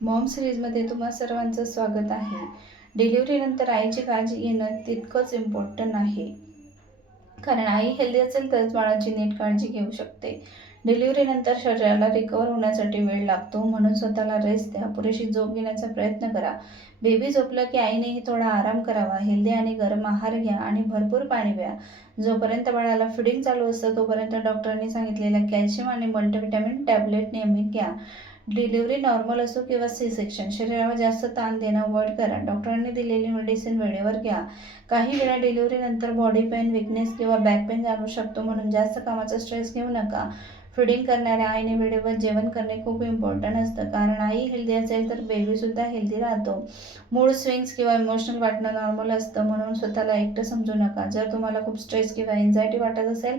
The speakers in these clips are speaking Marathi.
मॉम सिरीजमध्ये तुम्हा सर्वांचं स्वागत आहे. डिलिव्हरीनंतर आईची काळजी घेणं तितकंच इम्पॉर्टंट आहे. कारण आई हेल्दी असेल तरच बाळाची नीट काळजी घेऊ शकते. डिलिव्हरीनंतर शरीराला रिकवर होण्यासाठी वेळ लागतो, म्हणून स्वतःला रेस्ट द्या. पुरेशी झोप घेण्याचा प्रयत्न करा. बेबी झोपलं की आईनेही थोडा आराम करावा. हेल्दी आणि गरम आहार घ्या आणि भरपूर पाणी प्या. जोपर्यंत बाळाला फिडिंग चालू असतं तोपर्यंत डॉक्टरांनी सांगितलेल्या कॅल्शियम आणि मल्टीव्हिटॅमिन टॅबलेट नियमित घ्या. डिलिव्हरी नॉर्मल असो किंवा सी सेक्शन, शरीरावर जास्त ताण देणं अवॉइड करा. डॉक्टरांनी दिलेली मेडिसिन वेळेवर घ्या. काही वेळा डिलिव्हरीनंतर बॉडी पेन, विकनेस किंवा बॅक पेन जाणवू शकतो, म्हणून जास्त कामाचा स्ट्रेस घेऊ नका. फिडिंग करणाऱ्या आईने वेळेवर जेवण करणे खूप इम्पॉर्टंट असतं, कारण आई हेल्दी असेल तर बेबीसुद्धा हेल्दी राहतो. मूड स्विंग्स किंवा इमोशनल वाटणं नॉर्मल असतं, म्हणून स्वतःला एकटं समजू नका. जर तुम्हाला खूप स्ट्रेस किंवा एन्झायटी वाटत असेल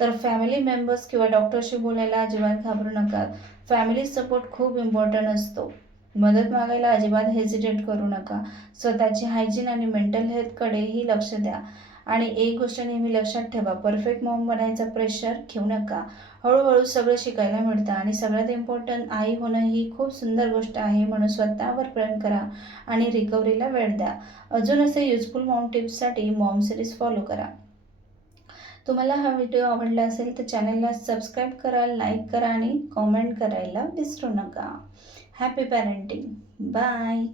तर फॅमिली मेंबर्स किंवा डॉक्टरशी बोलायला अजिबात घाबरू नका. फॅमिली सपोर्ट खूप इम्पॉर्टंट असतो. मदत मागायला अजिबात हेजिटेट करू नका. स्वतःची हायजीन आणि मेंटल हेल्थकडेही लक्ष द्या. आणि एक गोष्ट नेहमी लक्षात ठेवा, परफेक्ट मॉम बनायचा प्रेशर घेऊ नका. हळूहळू सगळं शिकायला मिळतं आणि सगळ्यात इम्पॉर्टंट, आई होणं ही खूप सुंदर गोष्ट आहे, म्हणून स्वतःवर प्रेम करा आणि रिकव्हरीला वेळ द्या. अजून असे युजफुल मॉम टिप्ससाठी मॉम सिरीज फॉलो करा. तुम्हाला हा व्हिडिओ आवडला असेल तर चॅनलला सबस्क्राईब करा, लाईक करा आणि कॉमेंट करायला विसरू नका. Happy parenting. बाय.